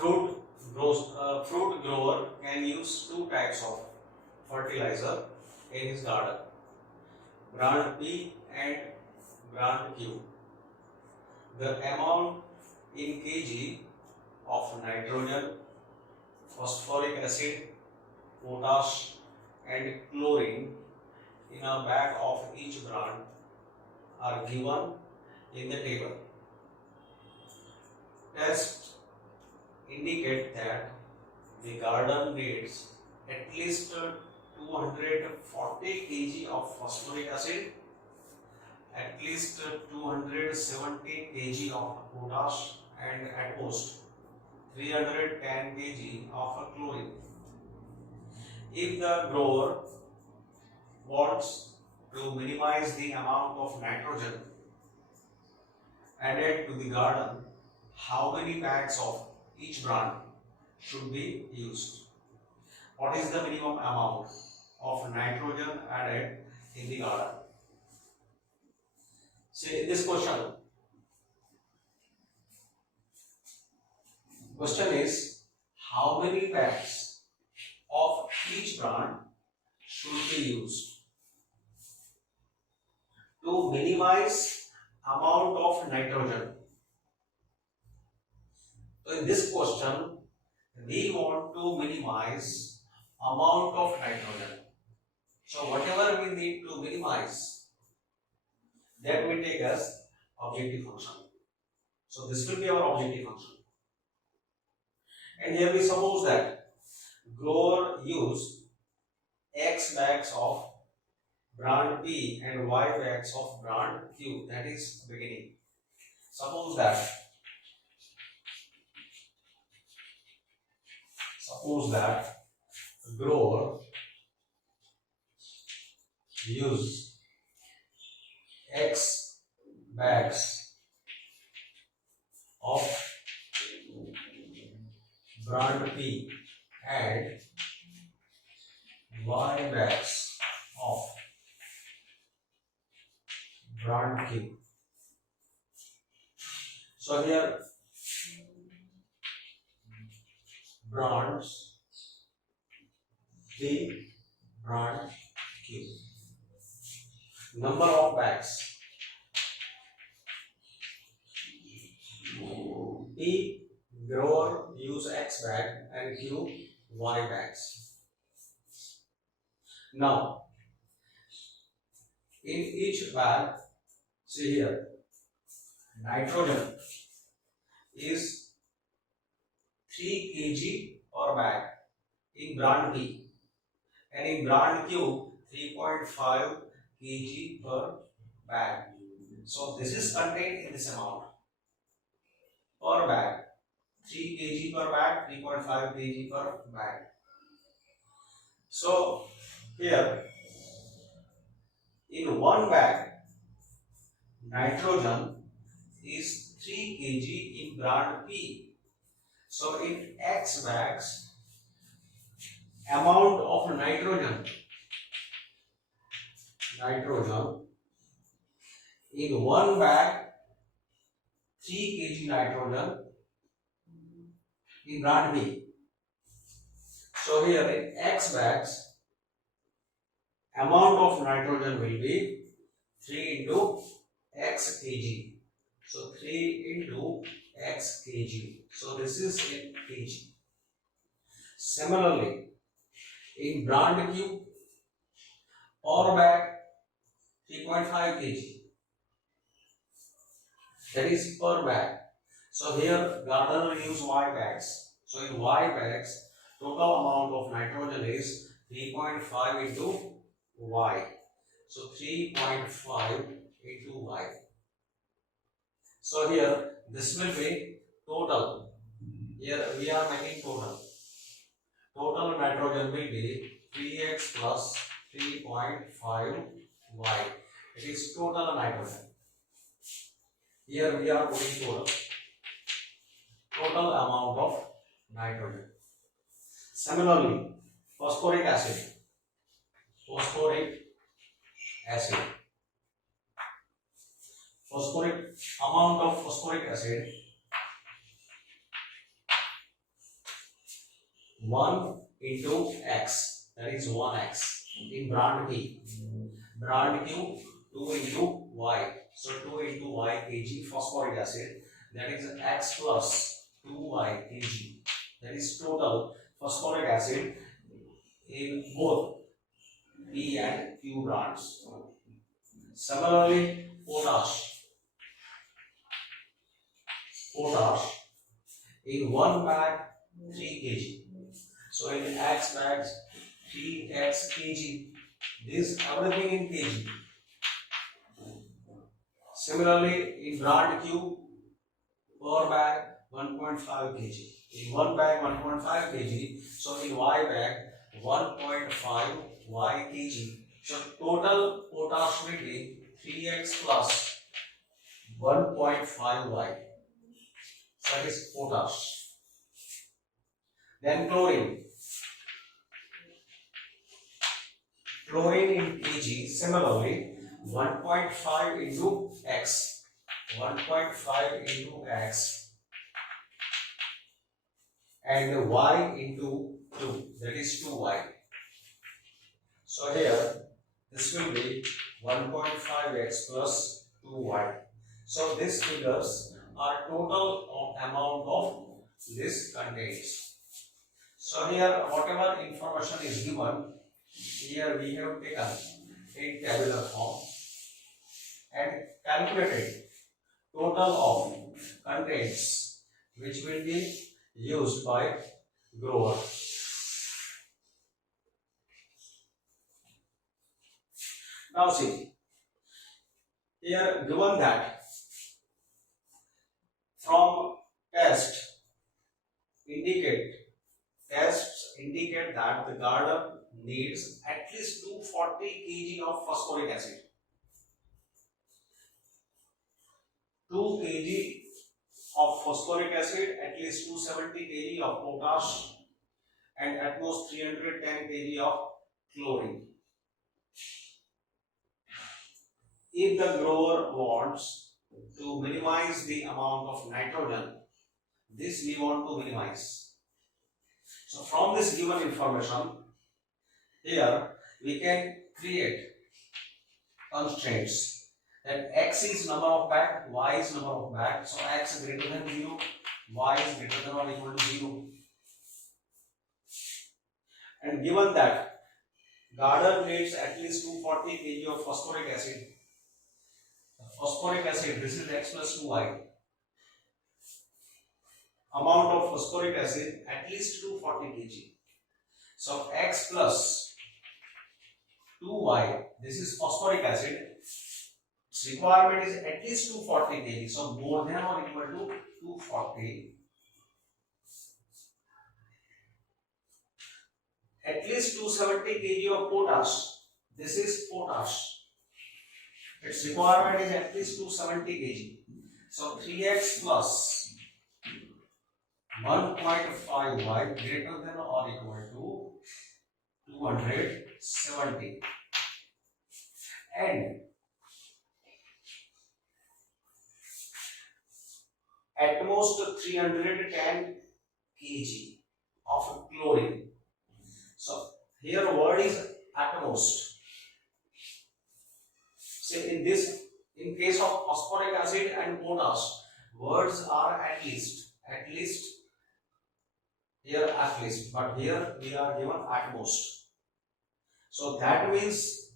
fruit grower can use two types of fertilizer in his garden, brand P and brand Q. The amount in kg of nitrogen, phosphoric acid, potash and chlorine in a bag of each brand are given in the table. Tests indicate that the garden needs at least 240 kg of phosphoric acid, at least 270 kg of potash and at most 310 kg of chlorine. If the grower wants to minimize the amount of nitrogen added to the garden, how many bags of each brand should be used? What is the minimum amount of nitrogen added in the garden? See, in this question is how many bags of each brand should be used to minimize amount of nitrogen. So in this question, we want to minimize amount of nitrogen. So whatever we need to minimize, that will take as objective function. So this will be our objective function. And here we suppose that grower used X bags of brand P and Y bags of brand Q. That is beginning. Suppose that grower use X bags of brand P and Y bags of brand Q. So here brands P, brand Q. Number of bags. P, grower use X bag and Q, Y bags. Now, in each bag, see here, nitrogen is 3 kg per bag in brand P and in brand Q 3.5 kg per bag. So this is contained in this amount per bag, 3 kg per bag, 3.5 kg per bag. So here in one bag nitrogen is 3 kg in brand P. So in X bags, amount of nitrogen in one bag 3 kg nitrogen in brand B. So here in X bags, amount of nitrogen will be 3 into X kg. So 3 into X kg. So this is in kg. Similarly, in brand Q, per bag 3.5 kg. That is per bag. So here gardener will use Y bags. So in Y bags, total amount of nitrogen is 3.5 into Y. So 3.5 into Y. So here this will be total. Here we are making total. Total nitrogen will be 3x plus 3.5 Y. It is total nitrogen. Here we are putting total amount of nitrogen. Similarly, phosphoric acid. Amount of phosphoric acid 1 into x, that is 1x in brand P. Brand Q, 2 into y. So 2 into y kg phosphoric acid, that is x plus 2y kg. That is total phosphoric acid in both P and Q brands. Similarly, potash in one bag 3 kg. So in x bags 3x kg. This everything in kg. Similarly, in brand Q, per bag 1.5 kg. In one bag 1.5 kg. So in Y bag 1.5 Y kg. So total potash will be 3x plus 1.5 Y. So that is potash. Then chlorine. Chlorine in kg. Similarly, 1.5 into x. 1.5 into x and y into 2, that is 2y. So here this will be 1.5x plus 2y. So these figures are total amount of this contains. So here whatever information is given, here we have taken in tabular form and calculated total of contents which will be used by grower. Now see, here given that from tests indicate that the garden needs at least 240 kg of phosphoric acid, 2 kg of phosphoric acid, at least 270 kg of potash, and at most 310 kg of chlorine. If the grower wants to minimize the amount of nitrogen, this we want to minimize. So from this given information, here we can create constraints that x is number of bag, y is number of bag. So x greater than 0, y is greater than or equal to 0. And given that garden needs at least 240 kg of phosphoric acid, this is x plus 2y. Amount of phosphoric acid at least 240 kg. So x plus 2y, this is phosphoric acid. Its requirement is at least 240 kg. So more than or equal to 240. At least 270 kg of potash. This is potash. Its requirement is at least 270 kg. So 3x plus 1.5y greater than or equal to 270. And at most 310 kg of chlorine. So here word is at most. Say in case of phosphoric acid and potash, words are at least, here at least, but here we are given at most. So that means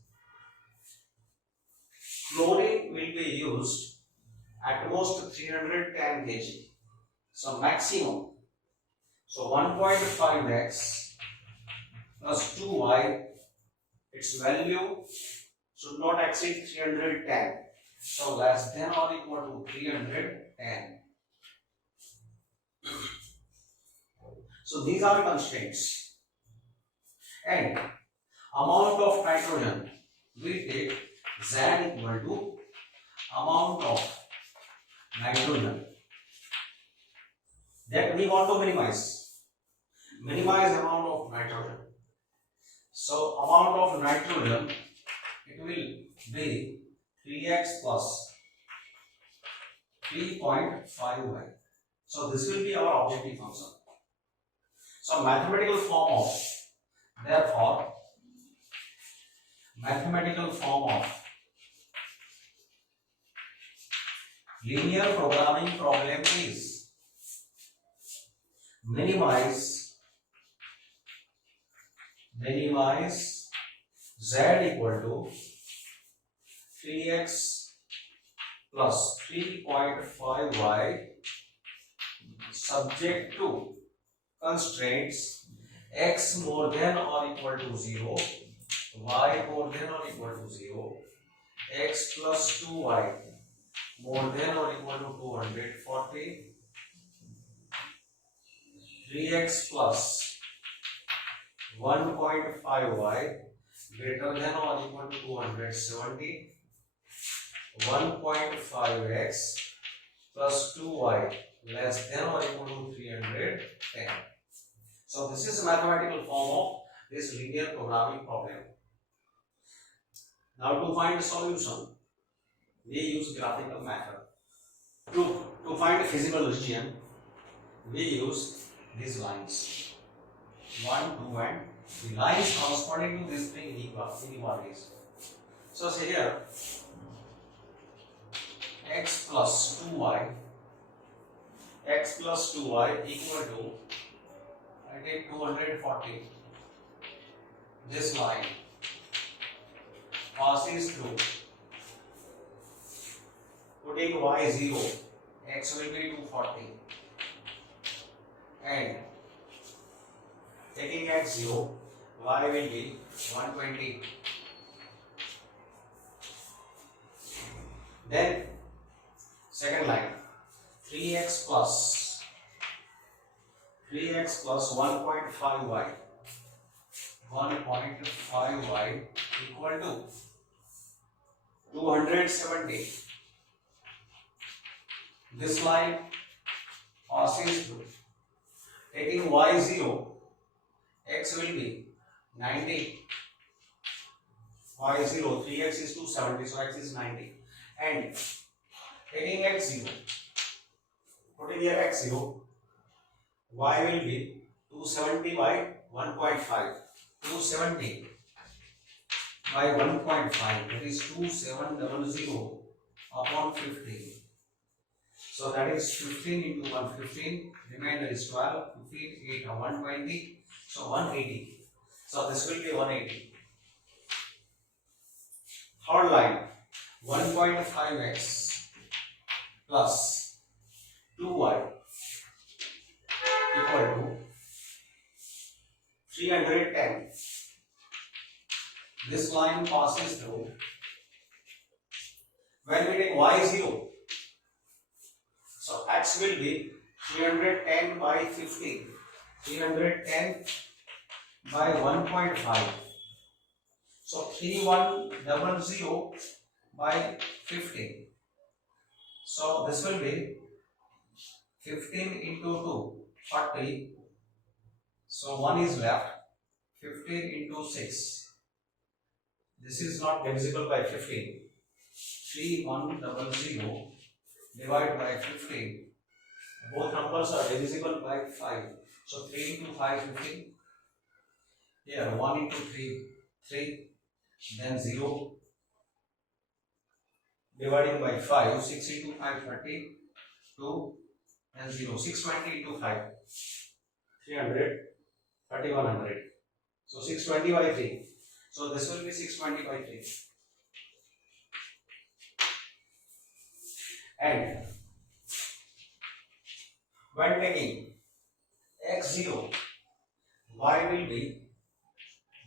chlorine will be used at most 310 kg. So maximum. So 1.5x plus 2y, its value should not exceed 310. So less than or equal to 310. So these are constraints. And amount of nitrogen, we take Z equal to amount of nitrogen that we want to minimize. Minimize amount of nitrogen. So amount of nitrogen, it will be 3x plus 3.5y. So this will be our objective function. So mathematical form of, therefore, mathematical form of linear programming problem is minimize z equal to 3x plus 3.5y subject to constraints x more than or equal to 0, y more than or equal to 0, x plus 2y more than or equal to 240, 3x plus 1.5y greater than or equal to 270, 1.5x plus 2y less than or equal to 310. So this is a mathematical form of this linear programming problem. Now to find a solution, we use graphical method. To find a feasible region, we use these lines 1, 2 and the lines corresponding to these three inequalities. So say here x plus 2y equal to, I take 240, this line passes through, putting y 0, x will be 240 and taking x 0, y will be 120. Then second line 3x plus 1.5y equal to 270. This line passes through, taking y 0, x will be 90, y 0, 3x is 270, so x is 90, and taking x 0, putting here x 0, y will be 270 by 1.5, 270 by 1.5, that is 2700 upon 15. So that is 15 into 115, remainder is 12, 15, 8, 120, so 180. So this will be 180. Third line, 1.5x plus 2y equal to 310. This line passes through. When we take y 0, so x will be 310 by 15, 310 by 1.5. So 3100 by 15. So this will be 15 into 2, 40. So 1 is left. 15 into 6. This is not divisible by 15. 3100 divided by 15. Both numbers are divisible by 5. So 3 into 5, 15. Here 1 into 3, 3. Then 0. Dividing by 5. 6 into 5, 30. 2. And 0. 620 into 5. 300. 3100. So 620 by 3. So this will be 620 by 3. And when taking x0, y will be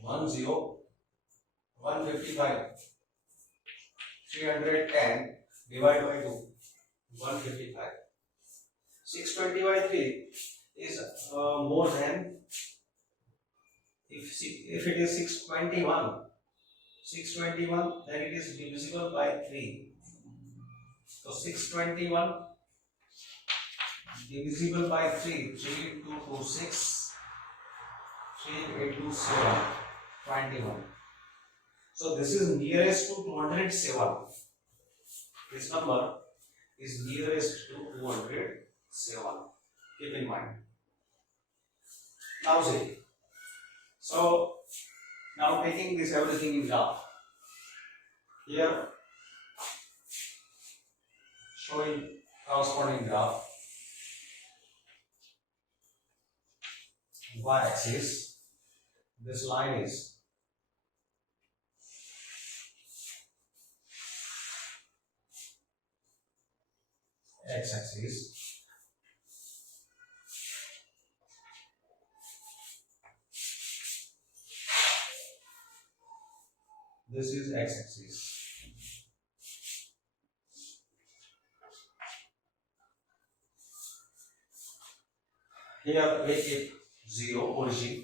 155. 310 divided by 2, 155. 620 by 3 is more than, if it is 621, then it is divisible by 3. So 621 divisible by 3, 3 into 2, 6, 3 into 7, 21. So this is nearest to 207. This number is nearest to 207. Keep in mind. Now see. So now taking this everything in graph. Here showing corresponding graph. Y-axis. This line is x-axis. This is x-axis. Here we keep 0 origin.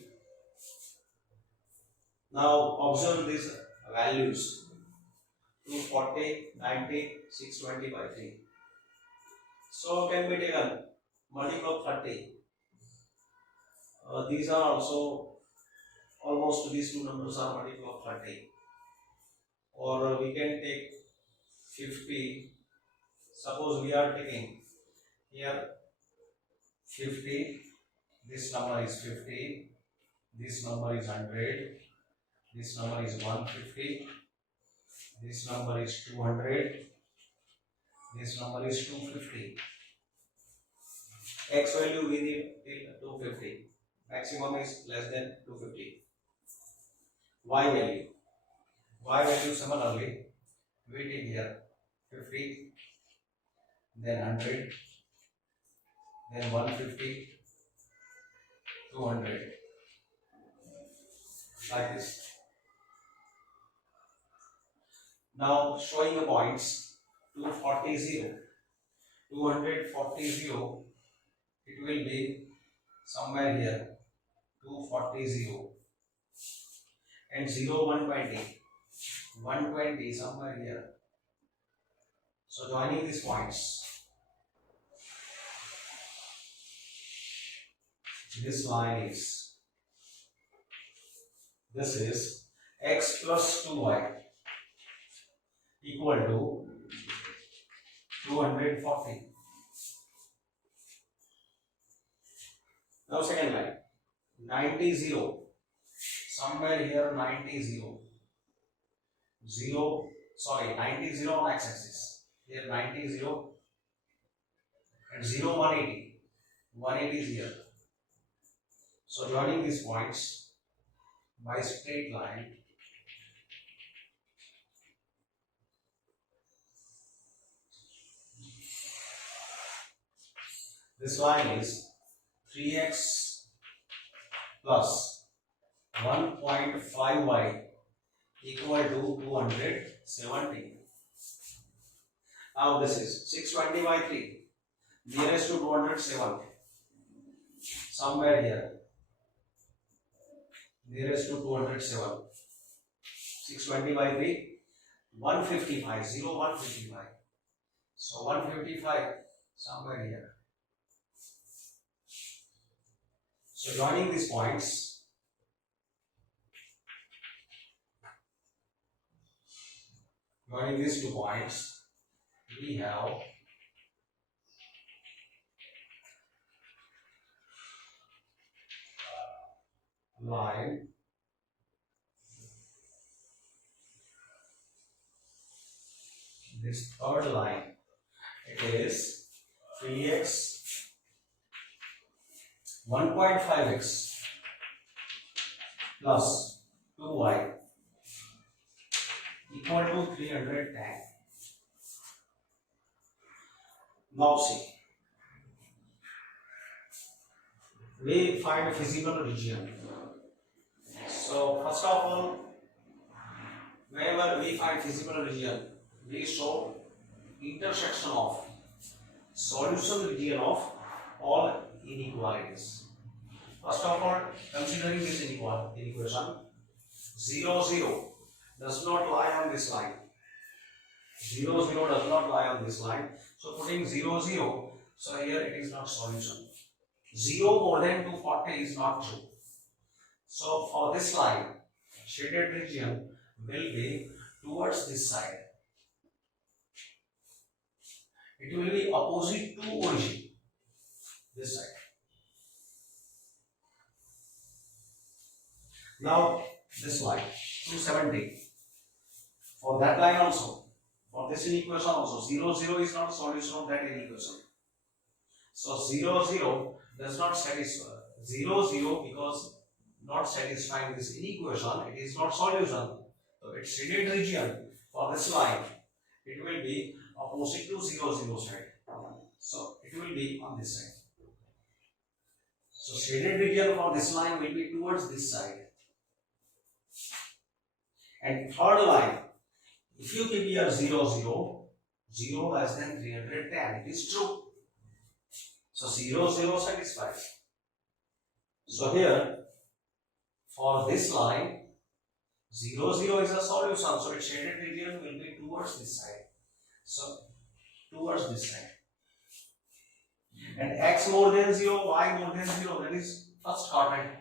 Now observe these values 240, 90, 620 by 3. So can be taken multiple of 30. These are also almost these two numbers are multiple of 30. Or we can take 50. Suppose we are taking here 50. This number is 50. This number is 100. This number is 150. This number is 200. This number is 250. X value we need till 250. Maximum is less than 250. Y value. Y value similarly we take here 50, then 100, then 150, 200. Like this. Now showing the points 240, 0, 240, 0, it will be somewhere here 240, 0, and 0, 120, 120 somewhere here. So joining these points, this line is, this is x plus 2y equal to 240. Now second line, 90, 0, somewhere here 90, 0, 0, sorry, 90, 0 on x-axis, here 90, 0, and 0, 180, 180 is here. So joining these points by straight line, this line is 3x plus 1.5y equal to 270. Now this is 620 by 3, nearest to 207, somewhere here, nearest to 207, 620 by 3, 155, 0, 155, so 155 somewhere here. So joining these points, joining these 2 points, we have line this third line, it is 3x 1.5x plus 2y equal to 310. Now see, we find a physical region. So first of all, whenever we find physical region, we show intersection of solution region of all inequalities. First of all, considering this inequation, 0, 0 does not lie on this line. 0, 0 does not lie on this line. So putting 0, 0, so here it is not solution. 0 more than 240 is not true. So for this line, shaded region will be towards this side. It will be opposite to origin, this side. Now this line 270. For that line also, for this inequation also, 0, 0 is not a solution of that inequation. So 0, 0 does not satisfy 0, 0 because not satisfying this inequation, it is not solution. So its shaded region for this line, it will be opposite to 0, 0 side. So it will be on this side. So shaded region for this line will be towards this side. And third line, if you keep here 0, 0, 0 less than 310, it is true. So 0, 0 satisfies. So here, for this line, 0, 0 is a solution. So its shaded region will be towards this side. So towards this side. And x more than 0, y more than 0, that is first quadrant.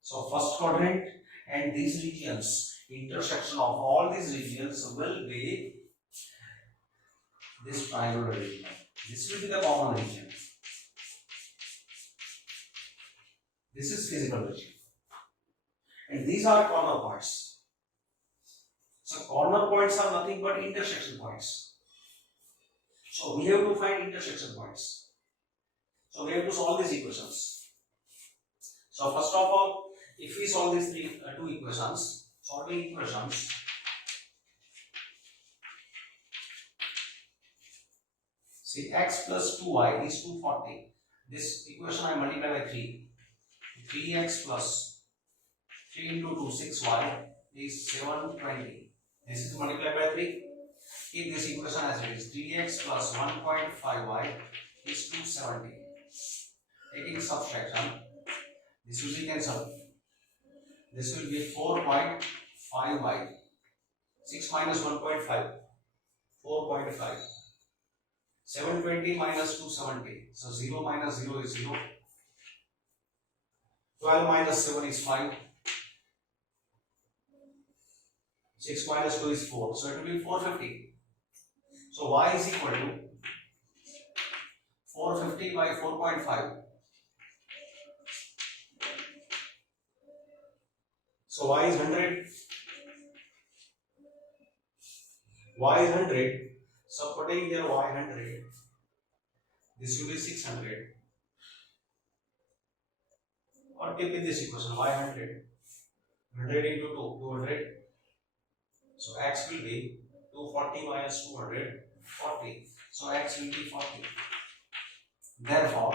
So first quadrant and these regions, intersection of all these regions will be this triangular region. This will be the common region. This is physical region. And these are corner points. So corner points are nothing but intersection points. So we have to find intersection points. So we have to solve these equations. So first of all, if we solve these two equations, solving equations, see x plus 2y is 240. This equation I multiply by 3. 3x plus 3 into 2, 6y is 720. This is multiplied by 3. Keep this equation as it is. 3x plus 1.5y is 270. Taking subtraction, this will be cancelled. This will be 4.5y. 6 minus 1.5. 4.5. 720 minus 270. So 0 minus 0 is 0. 12 minus 7 is 5. 6 minus 2 is 4. So it will be 450. So y is equal to 450 by 4.5. So y is 100. Y is 100. So putting here y 100. This will be 600. Or keep in this equation y 100. 100 into 2, 200. So x will be 240 minus 200, 40. So x will be 40. Therefore,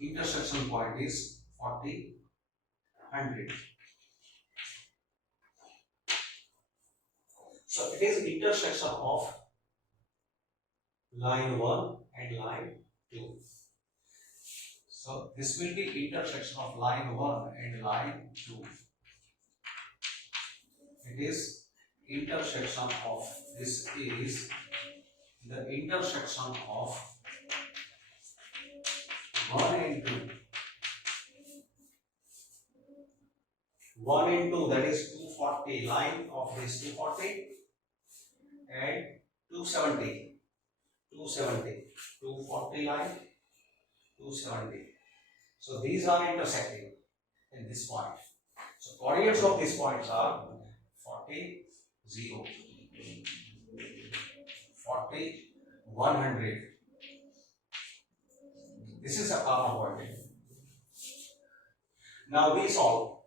intersection point is 40, 100. So it is intersection of line 1 and line 2. So this will be intersection of line 1 and line 2. It is intersection of, this is the intersection of 1 and 2. 1 and 2, that is 240, line of this 240 and 270. 270. 240 line, 270. So these are intersecting in this point. So coordinates of these points are 40, 0, 40, 100. This is a common point. Now we solve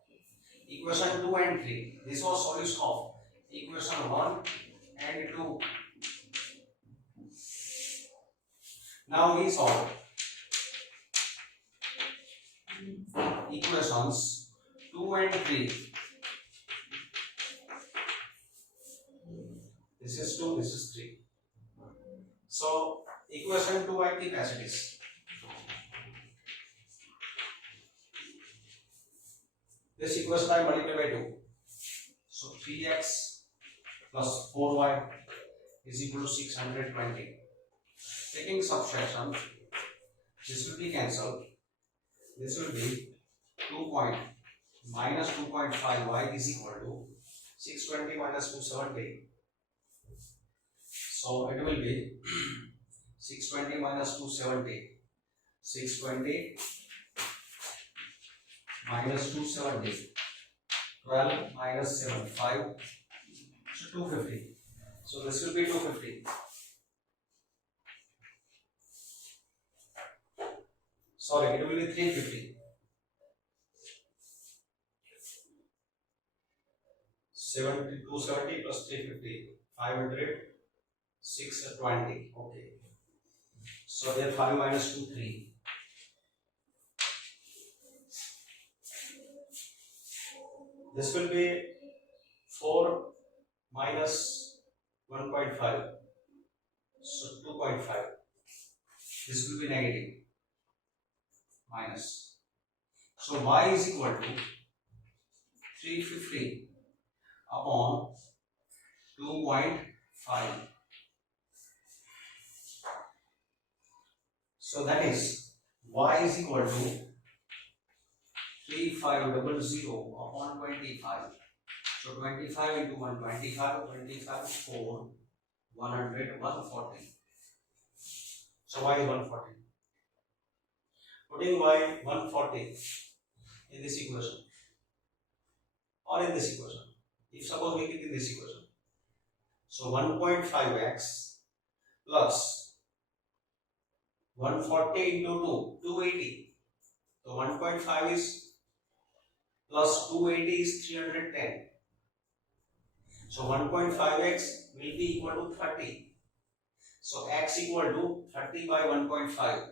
equation 2 and 3. This was solution of equation 1 and 2. Now we solve equations 2 and 3. This is 2, this is 3. So equation 2 I keep as it is. This equation I multiply by 2. So 3x plus 4y is equal to 620. Taking subtraction, this will be cancelled. This will be 2 minus 2.5y is equal to 620 minus 270. So it will be 620 minus 270. 620 minus 270. 12 minus 7, 5. So 250. So this will be 250. Sorry, it will be 350. 270 plus 350. 500. 620. Okay. So here 5 minus 2, 3. This will be 4 minus 1.5. So 2.5. This will be negative. Minus. So y is equal to 350 upon 2.5. So that is y is equal to 3500 upon 25. So 25 into 1, 25, 25, 4, 100, 140. So y is 140. Putting y 140 in this equation or in this equation. If suppose we keep in this equation. So 1.5x plus 140 into 2, 280. So 1.5 is plus 280 is 310. So 1.5x will be equal to 30. So x equal to 30 by 1.5.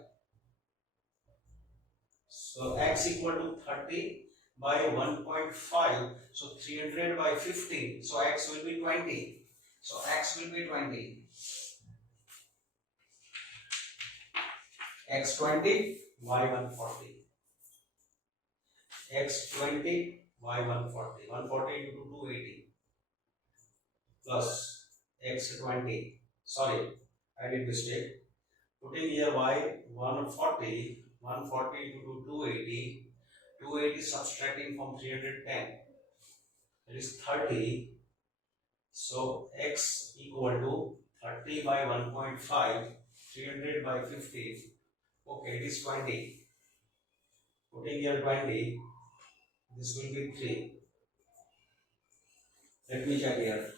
So x equal to 30 by 1.5. So 300 by 15. So x will be 20. So x will be 20. X 20, y 140. X 20, y 140. 140 into 280 plus x 20. Sorry, I did mistake. Putting here y 140. 140 into 280. 280 subtracting from 310. It is 30. So x equal to 30 by 1.5. 300 by 50. Okay, it is 20. Putting here 20. This will be 3. Let me check here.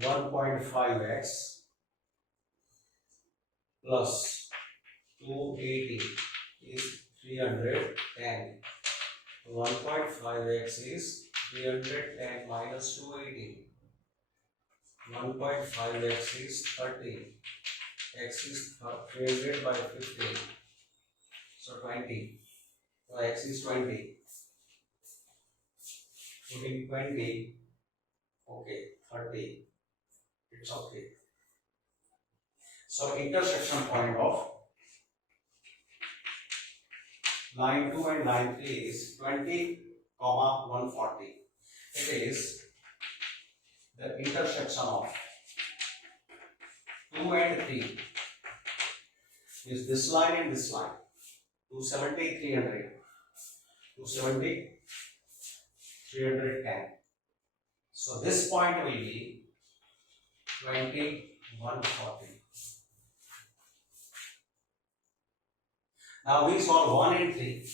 1.5x plus 280 is 310. 1.5x is 310 minus 280. 1.5x is 30. X is 300 by 50. So 20. So x is 20. Putting 20. Okay, 30. It's okay. So intersection point of line 2 and line 3 is 20, 140. It is the intersection of 2 and 3 is this line and this line. 270, 300. 270, 310. So this point will be 20, 140. Now we solve 1 and 3.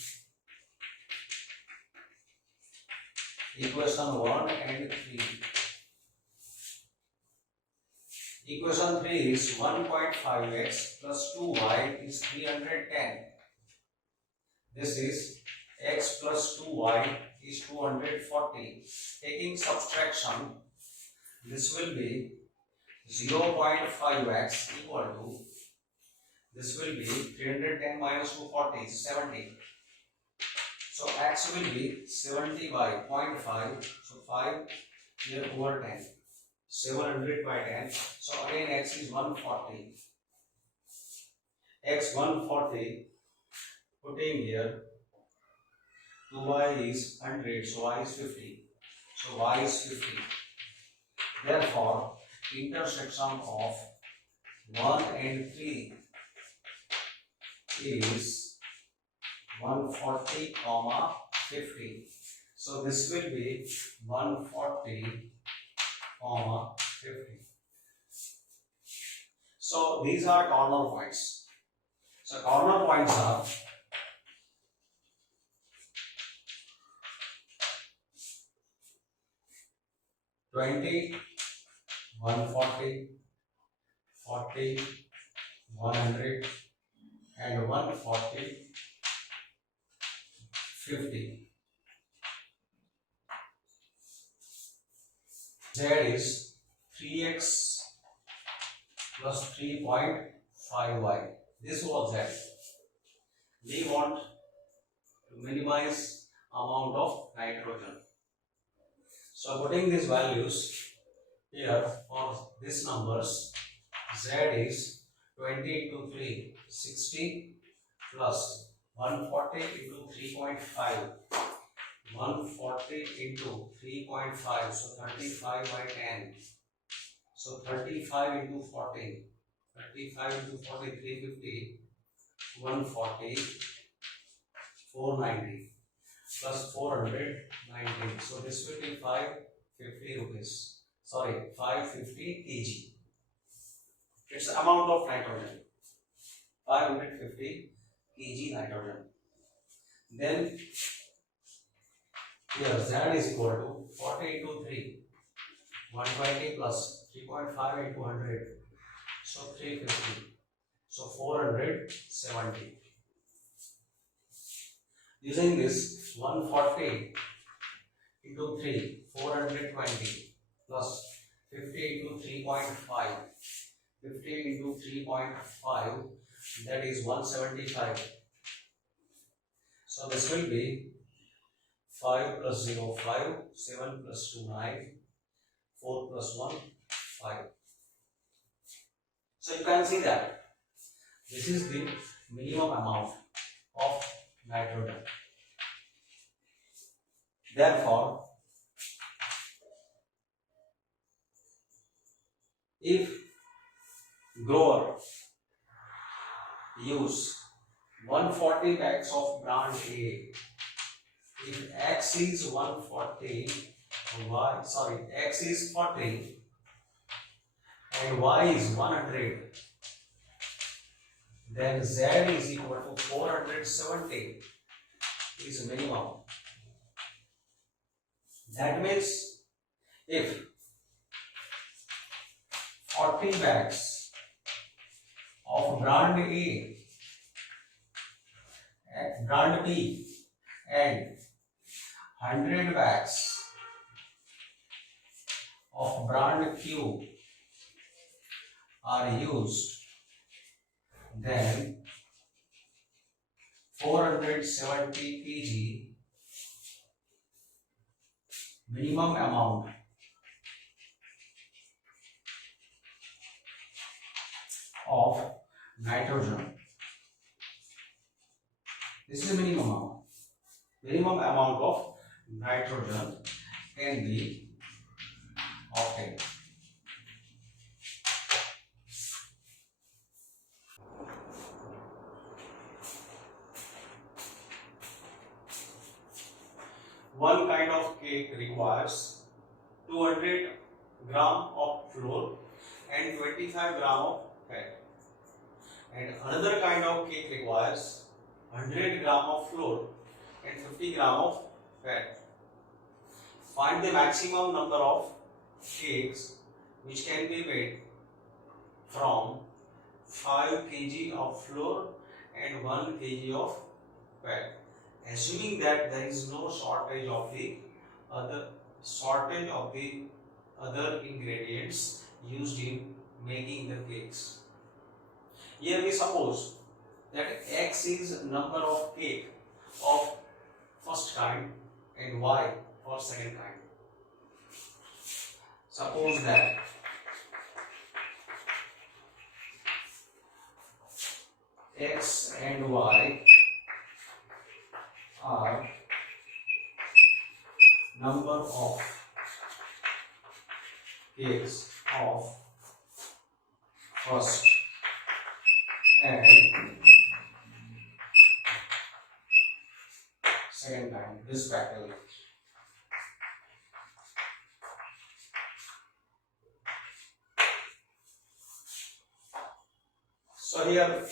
Equation 1 and 3. Equation 3 is 1.5x plus 2y is 310. This is x plus 2y is 240. Taking subtraction, this will be 0.5x equal to, this will be 310 minus 240 is 70. So x will be 70 by 0.5. So 5 here over 10. 700 by 10. So again x is 140. X 140. Putting here 2y is 100. So y is 50. So y is 50. Therefore, intersection of 1 and 3 is 140, 50. So this will be 140, 50. So these are corner points. So corner points are 20, 140, 40, 100 and 140, 50. Z is 3x plus 3.5y. This was Z. We want to minimize amount of nitrogen. So putting these values here for these numbers, Z is 20 into 3, 60 plus 140 into 3.5, 140 into 3.5, so 35 by 10. So 35 into 40, 35 into 40, 350, 140, 490 plus 490. So this will be 550 rupees. Sorry, 550 kg. It's the amount of nitrogen. 550 kg nitrogen. Then here Z is equal to 40 into 3, 120 plus 3.5 into 100. So 350. So 470. Using this 140 into 3, 420 plus 50 into 3.5, 50 into 3.5, that is 175. So this will be 5 plus 0, 5, 7 plus 2, 9, 4 plus 1, 5. So you can see that this is the minimum amount of nitrogen. Therefore, if grower use 140 bags of brand A, if X is 140, X is 40 and Y is 100, then Z is equal to 470 is minimum. That means if 40 bags of brand A, brand B and 100 bags of brand Q are used, then 470 kg minimum amount of nitrogen. This is the minimum amount of nitrogen in the octane. One kind of cake requires 200 gram of flour and 25 gram of fat, and another kind of cake requires 100 gram of flour and 50 gram of fat. Find the maximum number of cakes which can be made from 5 kg of flour and 1 kg of fat, assuming that there is no shortage of the other ingredients used in making the cakes. Here we suppose that X is number of cake of first kind and Y for second kind. Suppose that X and Y are number of cakes of first and second kind respectively. So here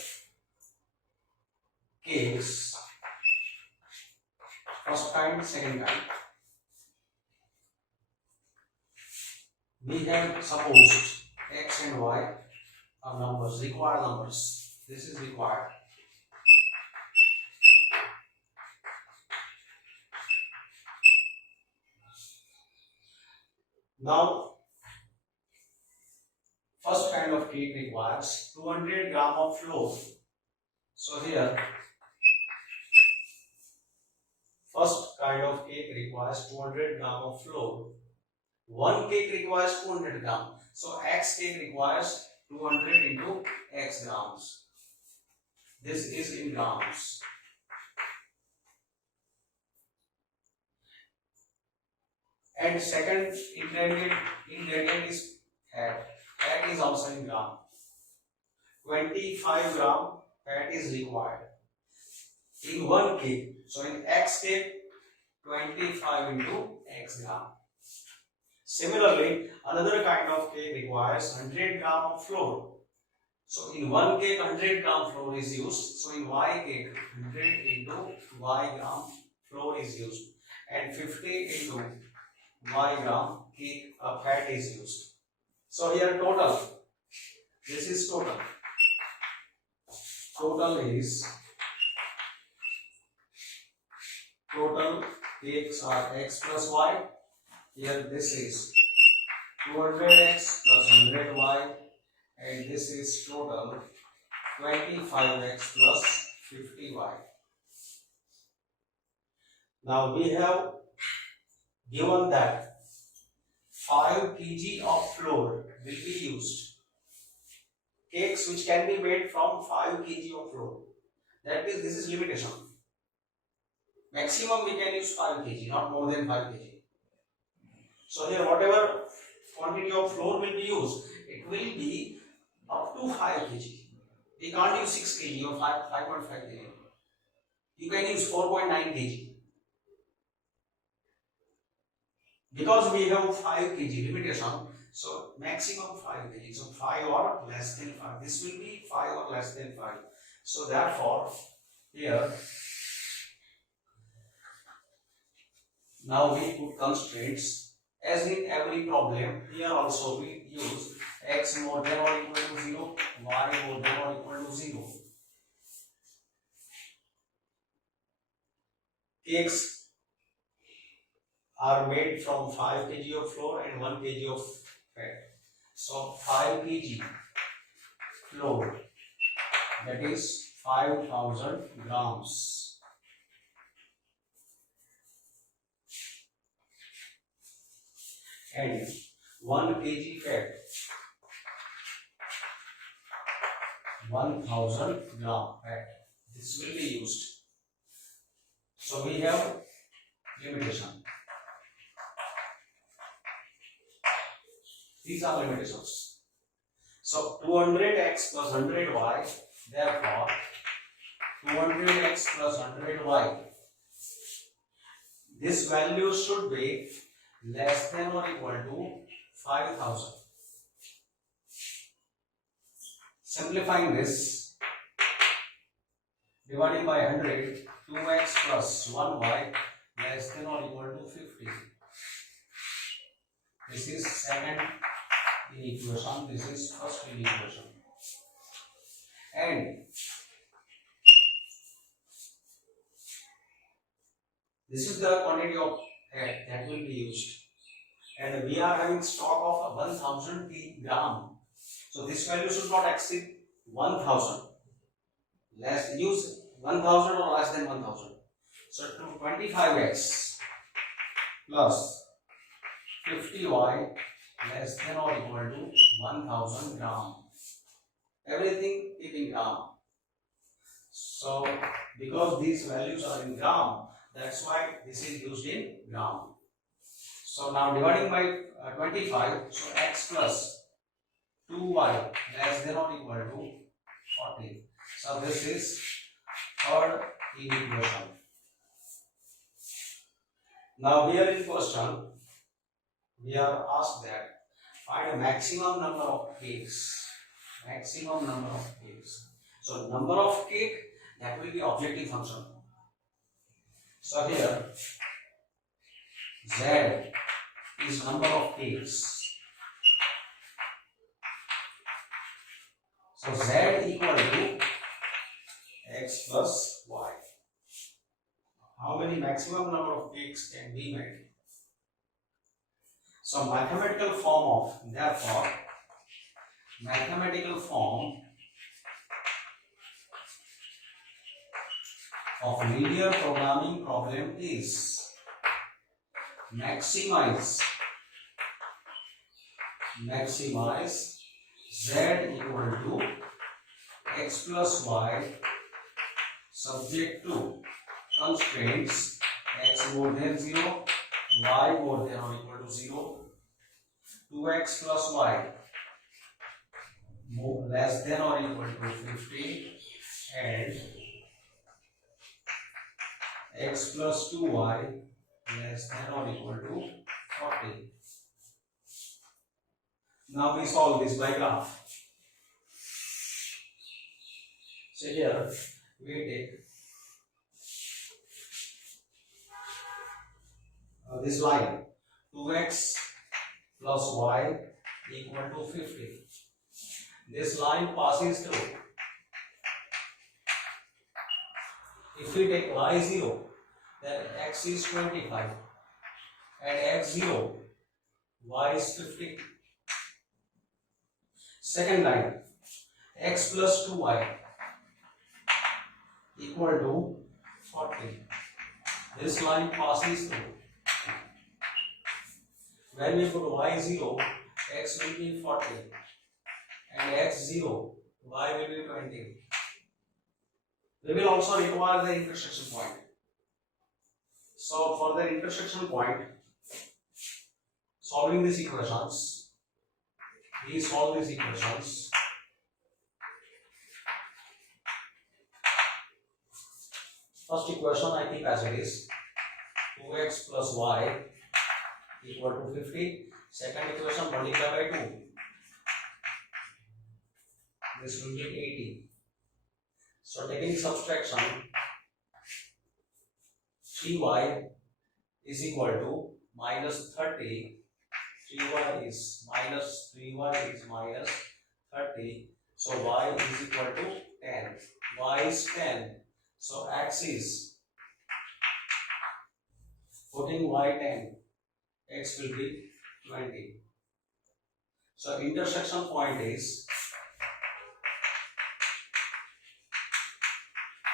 cakes first kind, second kind. We have supposed x and y are numbers, required numbers. This is required. Now, first kind of cake requires 200 gram of flour. So here, first kind of cake requires 200 gram of flour. One cake requires 200 gram. So x cake requires 200 into x grams. This is in grams. And second ingredient is fat. Fat is also in gram. 25 gram fat is required in one cake. So in x cake, 25 into x gram. Similarly, another kind of cake requires 100 gram of flour. So in one cake, 100 gram flour is used. So in y cake, 100 into y gram flour is used, and 50 into y gram cake fat is used. So here total, this is total. Total cakes are x plus y. Here this is 200x plus 100y, and this is total 25x plus 50y. Now we have given that 5 kg of flour will be used. Cakes which can be made from 5 kg of flour. That means this is limitation. Maximum we can use 5 kg, not more than 5 kg. So here whatever quantity of flour will be used, it will be up to 5 kg. We can't use 6 kg or 5.5 kg. You can use 4.9 kg. Because we have 5 kg limitation, so maximum 5 kg. So 5 or less than 5. This will be 5 or less than 5. So therefore, here, now we put constraints. As in every problem, here also we use x more than or equal to 0, y more than or equal to 0. Cakes are made from 5 kg of flour and 1 kg of fat. So 5 kg flour, that is 5000 grams. And 1 kg fat, 1000 gram fat. This will be used. So we have limitation. These are limitations. So 200x plus 100y, therefore 200x plus 100y, this value should be less than or equal to 5000. Simplifying this, dividing by 100, 2x plus 1y less than or equal to 50. This is second inequation, this is first inequation. And this is the quantity of fat that will be used. And we are having stock of 1000 gram. So this value should not exceed 1000. Less, use 1000 or less than 1000. So 25x plus 50y less than or equal to 1000 gram. Everything is in gram. So because these values are in gram, that's why this is used in gram. So now dividing by 25, so x plus 2y less than or equal to 40. So this is third inequation. Now here in question, we are asked that find a maximum number of cakes. Maximum number of cakes. So number of cake, that will be objective function. So here Z is number of cakes. So z equal to x plus y. How many maximum number of cakes can be made? So mathematical form of, therefore, mathematical form of linear programming problem is maximize z equal to x plus y subject to constraints x more than 0, y more than or equal to 0, 2x plus y more, less than or equal to 50, and x plus 2y less than or equal to 40. Now we solve this by graph. So here we take this line 2x plus y equal to 50. This line passes through. If we take y0, then x is 25 and x0, y is 50. Second line, x plus 2y equal to 40. This line passes through. When we put y0, x will be 40 and x0, y will be 20. We will also require the intersection point. So for the intersection point, solving these equations, we solve these equations. First equation I keep as it is, 2x plus y equal to 50. Second equation multiply by 2. This will be 80. So taking subtraction, 3y is equal to minus 30. 3y is minus 30. So y is equal to 10. Y is 10. So x is, putting y 10, x will be 20. So intersection point is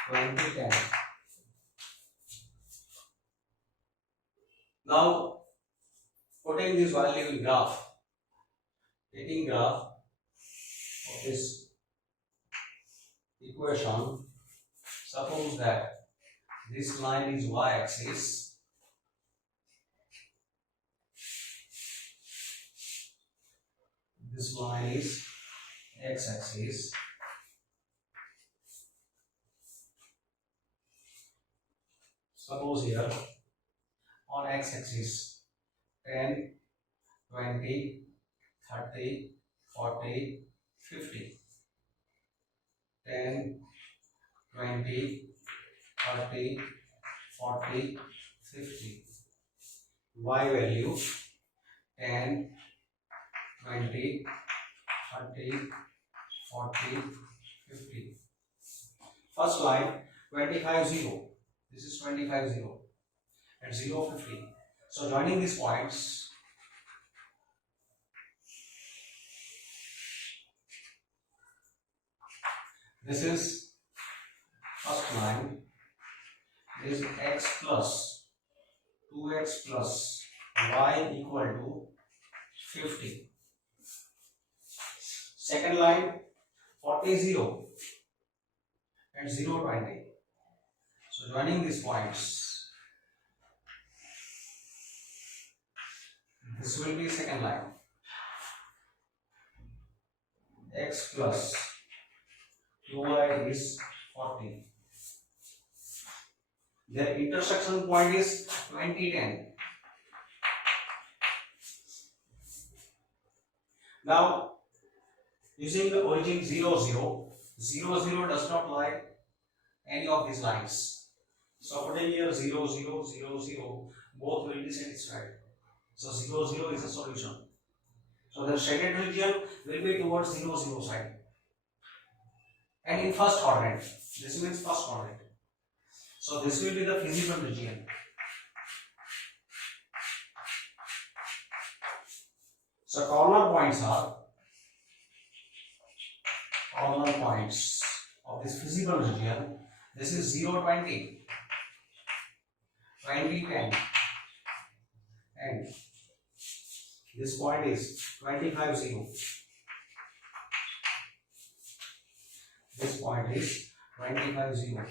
20, 10. Now putting this value in graph, taking graph of this equation, suppose that this line is y-axis, this line is x-axis, suppose here on x-axis 10, 20, 30, 40, 50. 10, 20, 30, 40, 50. Y value 10, 20, 30, 40, 50. First line 25, 0. This is 25, 0 and 0, 50. So joining these points, this is first line, this is x plus 2x plus y equal to 50. Second line 40, 0 and 0, 20. So joining these points, this will be second line, x plus 2y is 40. Their intersection point is 20, 10. Now using the origin 0, 0, 0, 0 does not lie any of these lines. So putting here 0, 0, 0, 0, both will be satisfied. So 0, 0 is a solution. So the shaded region will be towards 0, 0 side. and in first quadrant. This means first quadrant. So this will be the feasible region. So corner points of this feasible region. This is 0, 20, 20, 10, and this point is 25, 0. This point is 25, 0.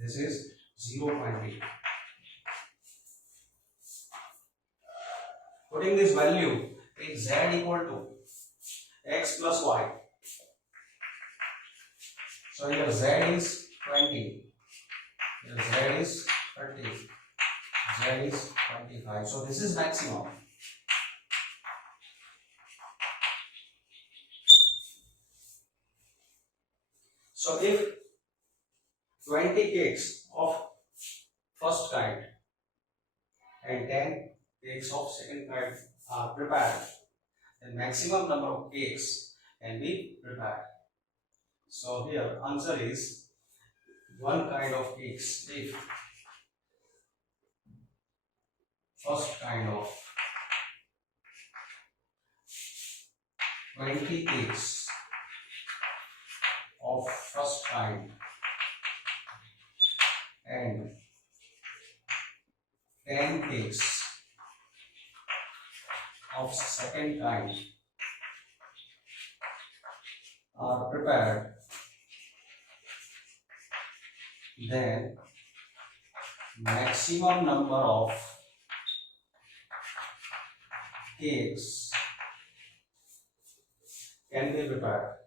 This is 0, 20. Putting this value in z equal to x plus y. So here z is 20, here z is 30, z is 25. So this is maximum. So if 20 cakes of first kind and 10 cakes of second kind are prepared, then maximum number of cakes can be prepared. So here answer is one kind of cakes. If first kind of 20 cakes of first kind and 10 cakes of second kind are prepared, then maximum number of cakes can be prepared.